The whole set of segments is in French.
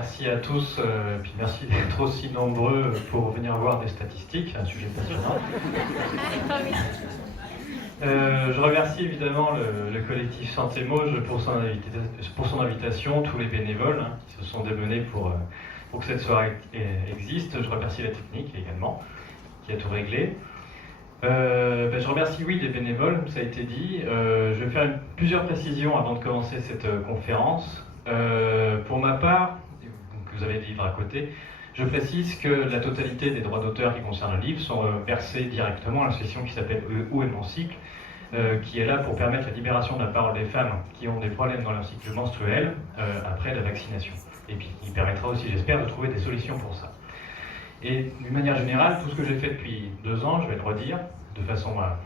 Merci à tous, puis merci d'être aussi nombreux pour venir voir des statistiques, un sujet passionnant. Je remercie évidemment le collectif Santé Mauges pour son invitation, tous les bénévoles qui se sont démenés pour que cette soirée existe. Je remercie la technique également, qui a tout réglé. Je remercie, oui, les bénévoles, ça a été dit. Je vais faire plusieurs précisions avant de commencer cette conférence. Pour ma part, que vous avez le livre à côté, je précise que la totalité des droits d'auteur qui concernent le livre sont versés directement à l'association qui s'appelle Où est mon cycle, qui est là pour permettre la libération de la parole des femmes qui ont des problèmes dans leur cycle menstruel après la vaccination. Et puis il permettra aussi, j'espère, de trouver des solutions pour ça. Et d'une manière générale, tout ce que j'ai fait depuis 2 ans, je vais le redire, de façon à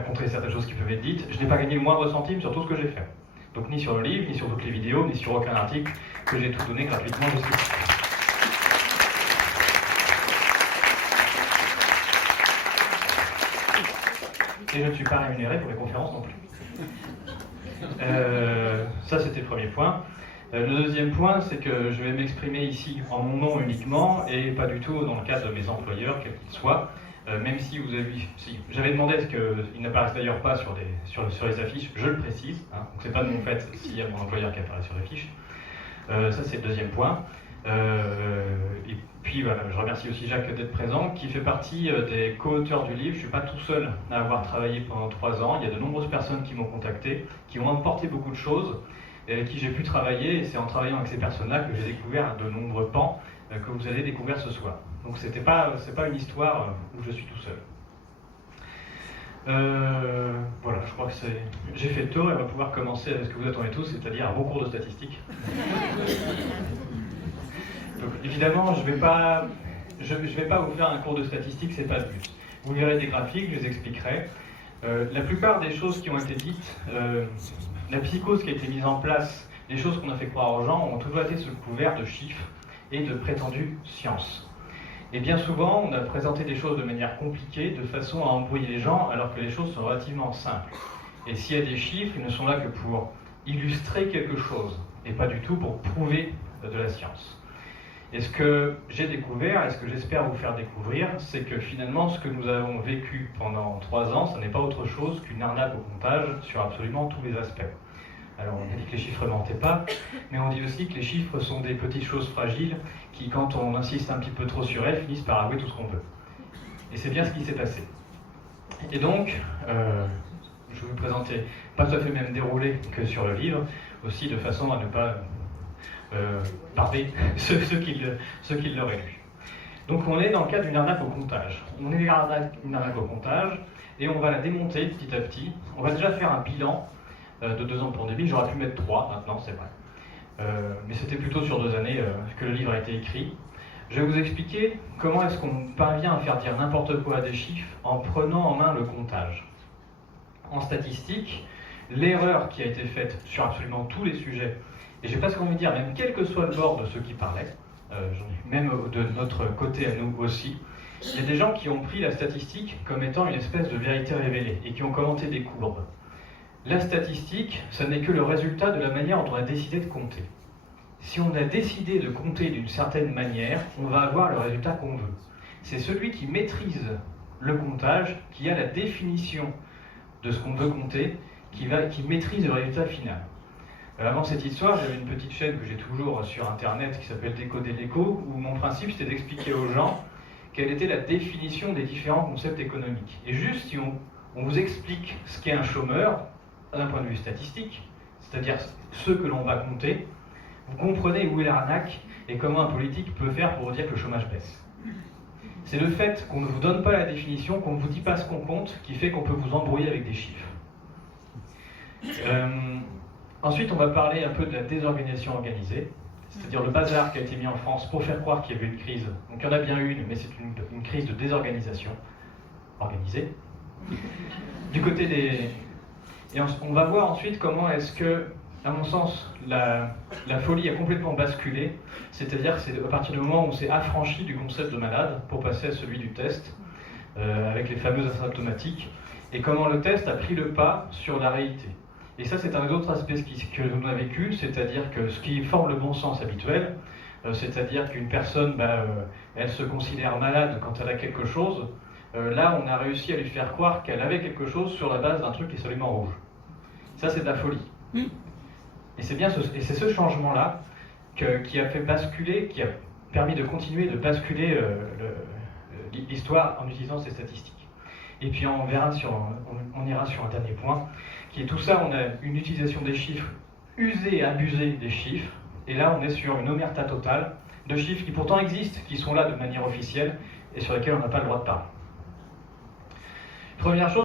contrer certaines choses qui peuvent être dites, je n'ai pas gagné le moindre centime sur tout ce que j'ai fait. Donc ni sur le livre, ni sur toutes les vidéos, ni sur aucun article, que j'ai tout donné gratuitement jusqu'ici. Et je ne suis pas rémunéré pour les conférences non plus. Ça, c'était le premier point. Le deuxième point, c'est que je vais m'exprimer ici en mon nom uniquement et pas du tout dans le cadre de mes employeurs, quels qu'ils soient. Même si vous avez vu, j'avais demandé à ce qu'ils n'apparaissent d'ailleurs pas sur les affiches, je le précise, donc c'est pas de mon fait s'il y a mon employeur qui apparaît sur les fiches. Ça, c'est le deuxième point. Et puis voilà, je remercie aussi Jacques d'être présent, qui fait partie des co-auteurs du livre. Je ne suis pas tout seul à avoir travaillé pendant 3 ans. Il y a de nombreuses personnes qui m'ont contacté, qui ont apporté beaucoup de choses, et avec qui j'ai pu travailler. Et c'est en travaillant avec ces personnes-là que j'ai découvert de nombreux pans que vous allez découvrir ce soir. Donc c'est pas une histoire où je suis tout seul. Voilà, je crois que j'ai fait le tour et on va pouvoir commencer avec ce que vous attendez tous, c'est-à-dire un bon cours de statistiques. Donc, évidemment, je vais pas vous faire un cours de statistiques, c'est pas le but. Vous verrez des graphiques, je les expliquerai. La plupart des choses qui ont été dites, la psychose qui a été mise en place, les choses qu'on a fait croire aux gens ont toujours été sous le couvert de chiffres et de prétendues sciences. Et bien souvent, on a présenté des choses de manière compliquée, de façon à embrouiller les gens, alors que les choses sont relativement simples. Et s'il y a des chiffres, ils ne sont là que pour illustrer quelque chose, et pas du tout pour prouver de la science. Et ce que j'ai découvert, et ce que j'espère vous faire découvrir, c'est que finalement, ce que nous avons vécu pendant 3 ans, ce n'est pas autre chose qu'une arnaque au comptage sur absolument tous les aspects. Alors on a dit que les chiffres ne mentaient pas, mais on dit aussi que les chiffres sont des petites choses fragiles qui, quand on insiste un petit peu trop sur elles, finissent par avouer tout ce qu'on veut. Et c'est bien ce qui s'est passé. Et donc, je vais vous présenter, pas tout à fait même déroulé que sur le livre, aussi de façon à ne pas barber ceux qui l'auraient lu. Donc on est dans le cadre d'une arnaque au comptage. On est une arnaque au comptage, et on va la démonter petit à petit. On va déjà faire un bilan de 2 ans de pandémie. J'aurais pu mettre 3 maintenant, c'est vrai. Mais c'était plutôt sur 2 années que le livre a été écrit. Je vais vous expliquer comment est-ce qu'on parvient à faire dire n'importe quoi à des chiffres en prenant en main le comptage. En statistique, l'erreur qui a été faite sur absolument tous les sujets, et j'ai presque envie de dire, même quel que soit le bord de ceux qui parlaient, même de notre côté à nous aussi, il y a des gens qui ont pris la statistique comme étant une espèce de vérité révélée et qui ont commenté des courbes. La statistique, ce n'est que le résultat de la manière dont on a décidé de compter. Si on a décidé de compter d'une certaine manière, on va avoir le résultat qu'on veut. C'est celui qui maîtrise le comptage, qui a la définition de ce qu'on veut compter, qui maîtrise le résultat final. Avant cette histoire, j'avais une petite chaîne que j'ai toujours sur Internet qui s'appelle Décoder l'écho, où mon principe c'était d'expliquer aux gens quelle était la définition des différents concepts économiques. Et juste si on vous explique ce qu'est un chômeur, d'un point de vue statistique, c'est-à-dire ce que l'on va compter, vous comprenez où est l'arnaque et comment un politique peut faire pour dire que le chômage baisse. C'est le fait qu'on ne vous donne pas la définition, qu'on ne vous dit pas ce qu'on compte, qui fait qu'on peut vous embrouiller avec des chiffres. Ensuite, on va parler un peu de la désorganisation organisée, c'est-à-dire le bazar qui a été mis en France pour faire croire qu'il y avait une crise. Donc il y en a bien une, mais c'est une crise de désorganisation organisée. Du côté des... Et on va voir ensuite comment est-ce que, à mon sens, la folie a complètement basculé, c'est-à-dire c'est à partir du moment où on s'est affranchi du concept de malade pour passer à celui du test, avec les fameux asymptomatiques, et comment le test a pris le pas sur la réalité. Et ça, c'est un autre aspect que l'on a vécu, c'est-à-dire que ce qui forme le bon sens habituel, c'est-à-dire qu'une personne, elle se considère malade quand elle a quelque chose. Là, on a réussi à lui faire croire qu'elle avait quelque chose sur la base d'un truc qui est absolument rouge. Ça, c'est de la folie. Et c'est ce changement-là qui a fait basculer, qui a permis de continuer de basculer l'histoire en utilisant ces statistiques. Et puis on ira sur un dernier point, qui est tout ça, on a une utilisation des chiffres, usée et abusée des chiffres, et là on est sur une omerta totale de chiffres qui pourtant existent, qui sont là de manière officielle, et sur lesquels on n'a pas le droit de parler. Première chose,